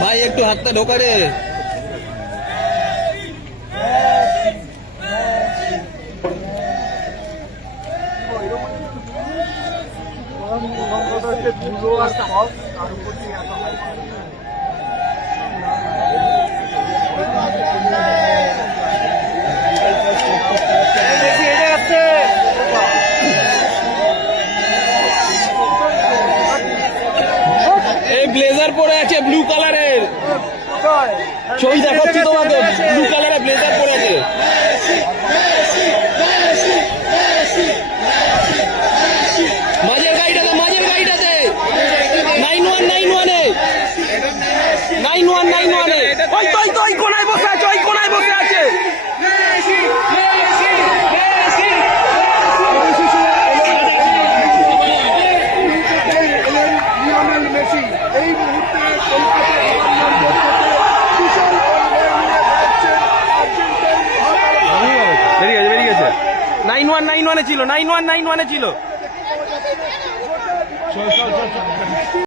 ভাই একটু হাতটা ঢোকা রে। এই ব্লেজার পরে আছে ব্লু কালারের, ছবি দেখাচ্ছি তোমাকে, ব্লু কালারের ব্লেজার পরে আছে। মাঝের গাড়িটাতে, মাঝের গাড়িটাতে 9191 9191 ওই তো, ওই তো, ওই কোনায় বসে আছে, ওই কোনায় বসে আছে। বেরিয়ে গেছে 9191 ছিল, 9191 ছিল।